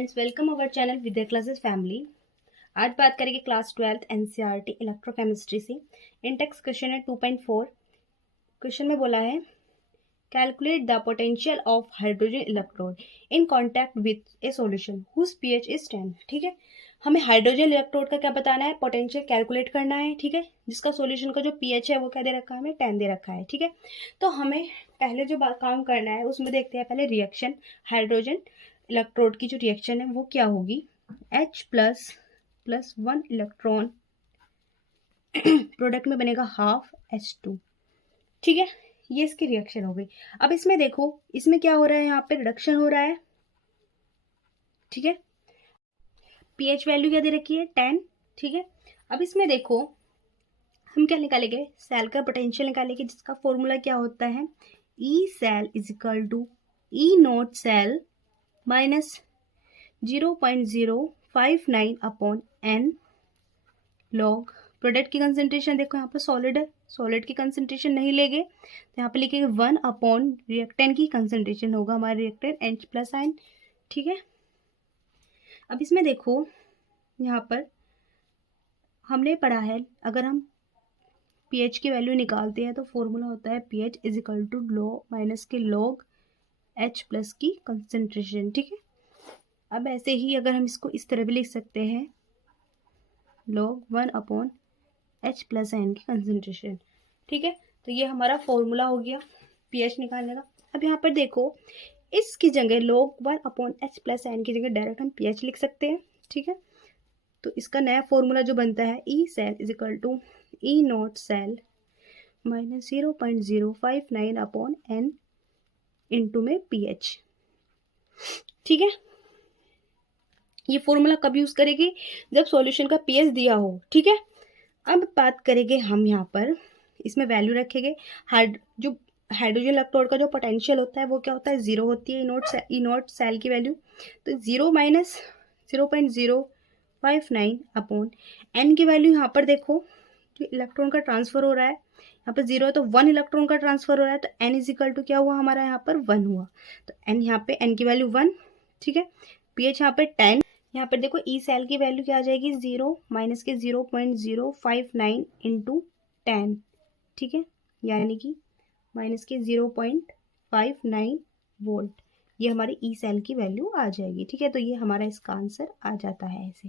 Friends, welcome our channel Vidya classes family. आज बात करेंगे क्लास 12th एनसीईआरटी इलेक्ट्रोकेमिस्ट्री से। इंटेक्स क्वेश्चन है 2.4। क्वेश्चन में बोला है calculate the potential of hydrogen electrode in contact with a solution whose pH is 10। ठीक है, हमें हाइड्रोजन इलेक्ट्रोड का क्या बताना है, पोटेंशियल कैलकुलेट करना है। ठीक है, जिसका सॉल्यूशन का जो पीएच है वो क्या दे रखा है, हमें 10 दे रखा है। ठीक है, तो हमें पहले जो काम करना है उसमें देखते हैं पहले रिएक्शन। हाइड्रोजन इलेक्ट्रोड की जो रिएक्शन है वो क्या होगी, H प्लस 1 इलेक्ट्रॉन प्रोडक्ट में बनेगा हाफ H2। ठीक है, ये इसकी रिएक्शन हो गई। अब इसमें देखो, इसमें क्या हो रहा है, यहाँ पे रिडक्शन हो रहा है। ठीक है, पीएच वैल्यू क्या दे रखी है, 10। ठीक है, अब इसमें देखो हम क्या निकालेंगे, सेल का पोटेंशियल निकालेंगे, जिसका फॉर्मूला क्या होता है, E cell is equal to E naught cell minus 0.059 upon n log product की कंसेंट्रेशन। देखो यहाँ पर सॉलिड है, सॉलिड की कंसेंट्रेशन नहीं लेंगे तो यहाँ पे लिखेंगे 1 अपॉन रिएक्टेंट की कंसेंट्रेशन होगा हमारा रिएक्टेंट H प्लस आयन। ठीक है, अब इसमें देखो यहाँ पर हमने पढ़ा है, अगर हम पीएच की वैल्यू निकालते हैं तो फॉर्मूला होता है pH is equal to minus के लॉग H प्लस की कंसेंट्रेशन। ठीक है, अब ऐसे ही अगर हम इसको इस तरह भी लिख सकते हैं, log 1 upon H plus ion की कंसेंट्रेशन। ठीक है, तो ये हमारा फॉर्मूला हो गया पीएच निकालने का। अब यहाँ पर देखो, इसकी जगह log 1 upon H plus ion की जगह डायरेक्ट हम पीएच लिख सकते हैं। ठीक है, तो इसका नया फॉर्मूला जो बनता है E cell is equal to E naught cell minus 0.059 upon n into में पीएच। ठीक है, ये फॉर्मूला कब यूज करेगी, जब सॉल्यूशन का पीएच दिया हो। ठीक है, अब बात करेंगे हम यहाँ पर, इसमें वैल्यू रखेंगे। जो हाइड्रोजन इलेक्ट्रोड का जो पोटेंशियल होता है वो क्या होता है, 0 होती है ई नॉट सेल की वैल्यू। तो 0 माइनस 0.059 अपॉन एन की वैल्यू, यहाँ पर देखो जो इलेक्ट्रॉन का ट्रांसफर हो रहा है, यहाँ पर 0 है तो 1 इलेक्ट्रॉन का ट्रांसफर हो रहा है, तो एन इज इक्वल टू क्या हुआ हमारा, यहाँ पर 1 हुआ। तो एन यहाँ पे एन की वैल्यू 1। ठीक है, पीएच यहाँ पे 10। यहाँ पर देखो ई सेल की वैल्यू क्या आ जाएगी, 0 माइनस के 0.059 इंटू 10। ठीक है, यानी कि माइनस के 0.59 वोल्ट, ये हमारी ई सेल की वैल्यू आ जाएगी। ठीक है, तो ये हमारा इसका आंसर आ जाता है ऐसे।